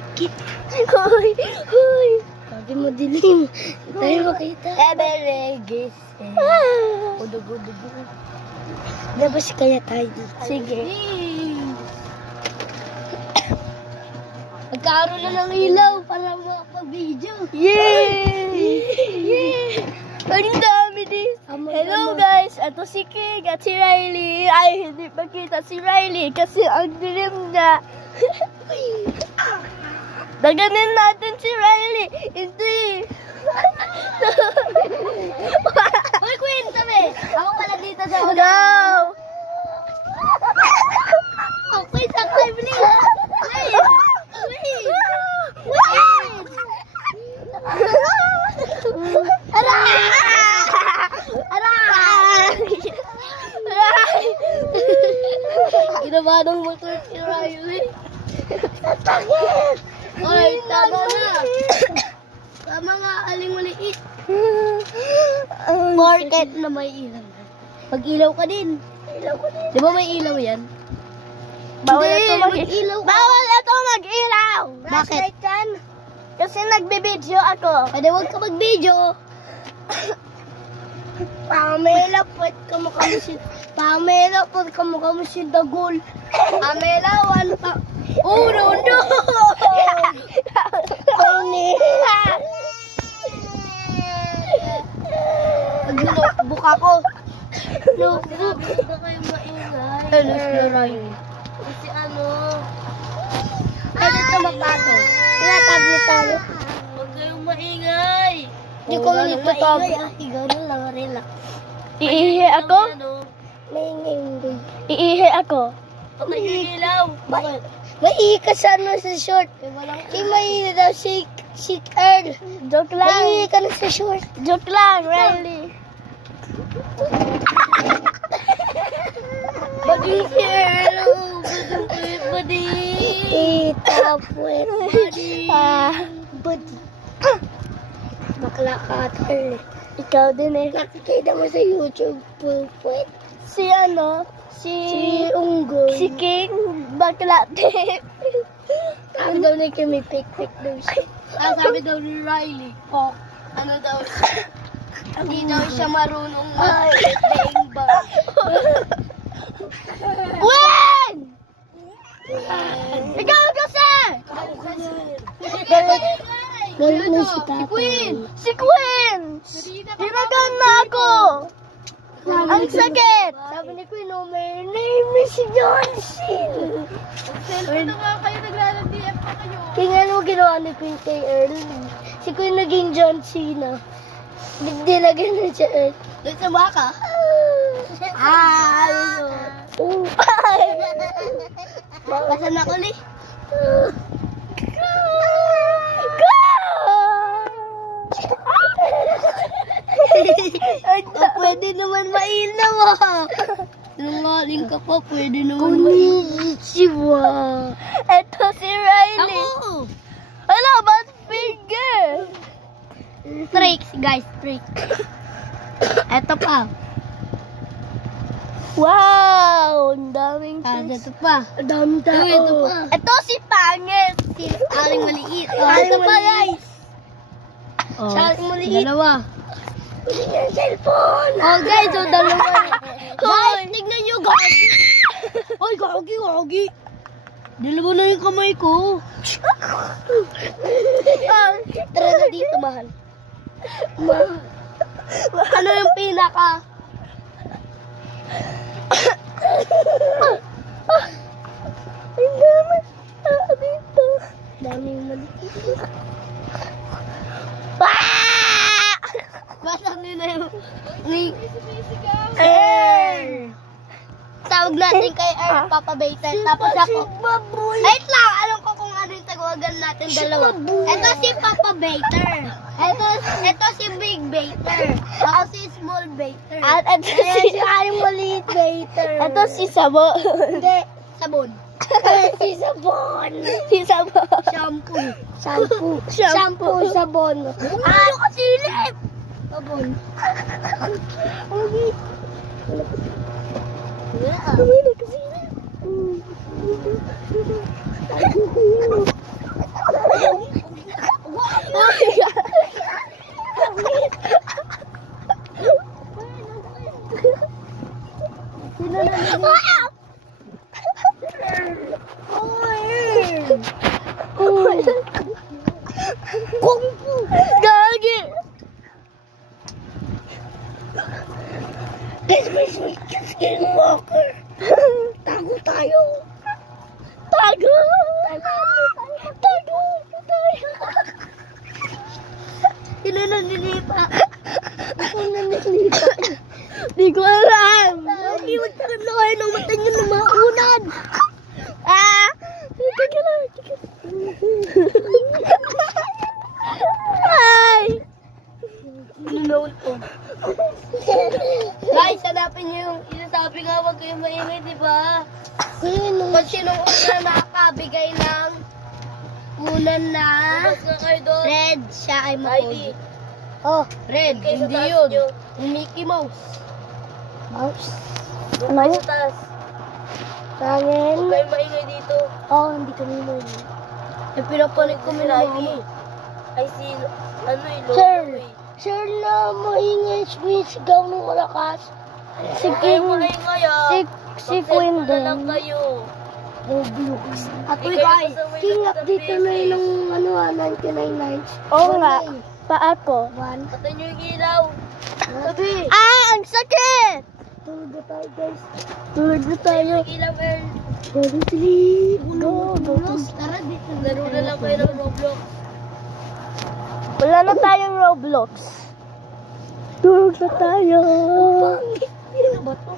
Kikit. Hoy! Hoy! Sabi mo dilim. Tayo makita. Eberegis. Udog-udog. Labas kaya tayo dito. Sige. Magkaroon na ng ilaw para makapag-video. Yay! Yay! Ang dami din. Hello guys, ito si King at si Riley. Ay, hindi pa kita si Riley kasi ang dilim niya. Daganin natin si Riley. Hindi. Hoy, Queen, sabi. Ako pala dito sa ulo. No! Okay, sakay, please. Please. Please. Ginawa ng motor si Riley. Sakit. Oy, tama na. Tama nga, aling maliit. Porket na may ilaw. Mag-ilaw ka din. Ilaw ko din. Di ba may ilaw yan? Bawal Hindi, ito mag-ilaw ka. Bawal ito mag-ilaw! Bakit? Kasi nagbibideo ako. Pwede huwag ka mag-video. Pamelapot ka mukha mo si... Pamelapot ka mukha mo si Dagol. Pamelawan pa... Oh, no, no! Notebook ako. Notebook. Hindi kayo maingay. Ano si Riley? Kasi ano, Pwede ito magpato. Tablet tayo. huwag kayong maingay. Hindi ko nagtatablet. Ikaw na lang, relax. Iihi ako? Maingay. Iihi ako. May ilaw. Bakit? Maihi ka sa ano sa short. Hindi maihi daw si Earl. Joke lang. Maihi ka na sa short. Joke lang, Riley. Badi si Earl. Badi. Itapwet. Badi. Bakla ka, Earl. Ikaw din eh. Nakikita mo sa YouTube. Pwet. Si ano? Si Unggoy. Si King. Bakla din. Sabi daw na may pick-pick daw siya. Sabi daw ni Riley, ano daw siya? Hindi daw siya marunong mag-bang. Wen! Ikaw kasi! Galit na si Si Queen! Si Queen! Tinagan na ako! Ang sakit! Sabi ni Queen, oh, my name is Johnson! Cellphone na nga kayo, naglalagdm pa kayo. Kaya ano ginawa ni Queen kay Earl? Si Queen naging John Cena. Dinagyan na siya Earl. Doon sa baka. Oh. Basan ako li. Pwede naman mainam ah. Sinungaling ka pa, pwede naman Konnichiwa. Ito si Riley. Ako! Wala, bad finger. Tricks, guys, tricks. Eto pa. Wow! Ang daming Ito pa. Ang daming tao. Ito pa. Ito si Pangit. Si Aling Maliit. Ito pa guys. Oh, Aling Maliit. dalawa. Hindi niya yung cellphone. Oh, guys, oh, dalawa. Guys, tignan nyo guys. Ay, gagi. Dalawa na yung kamay ko. Tara na dito, mahal. Ano yung pinaka? Ang dami tao dito. Daming maliit. Basang nila yung... Tawag natin kay Earl, Papa Baiter. Tapos ako. Wait lang, alam ko kung ano yung tawagan natin dalawa. Ito si Papa Baiter. Ito si Big Baiter. Ako si Small Baiter. At ito si Aling Maliit Baiter. Ito si Sabon. Hindi, Sabon. Si Sabon. Si Sabon. Shampoo, sabon. Ano kasi lip? Sabon. Yeah. May nagkasilip. Kung fu. Gagi. Guys, may skinwalker. Tago tayo. Tago. Sino nanilipa? Ako nanilipa. Di ko alam. Iwag na kayo ng mata nyo na maunan. Teka lang. Ay! Nunood ko. Guys, hanapin nyo yung isasabi nga wag kayong maingay, di ba? Kung sinong una nakakabigay ng unan na red, siya ay makulit. Oh, red, hindi yun. Mickey Mouse. Mouse? Ano yun? Sangin. Huwag kayo maingay dito. Oo, hindi kami maingay. E, pinapalit ko minami. Ay, si, ano yun? Sir na maingay, sigaw ng malakas. Si Queen din. Roblox. At guys, king up dito na yung ano, 99 nights. Oo nga. Paa ko. Patay nyo yung ilaw. Sabi. Ang sakit! Tulog na tayo, guys. Tulog na tayo. Ilaw, Earl. Go. Tara dito. Laro na lang kayo ng Roblox. Wala na tayong Roblox. Tulog na tayo. Ano ba to?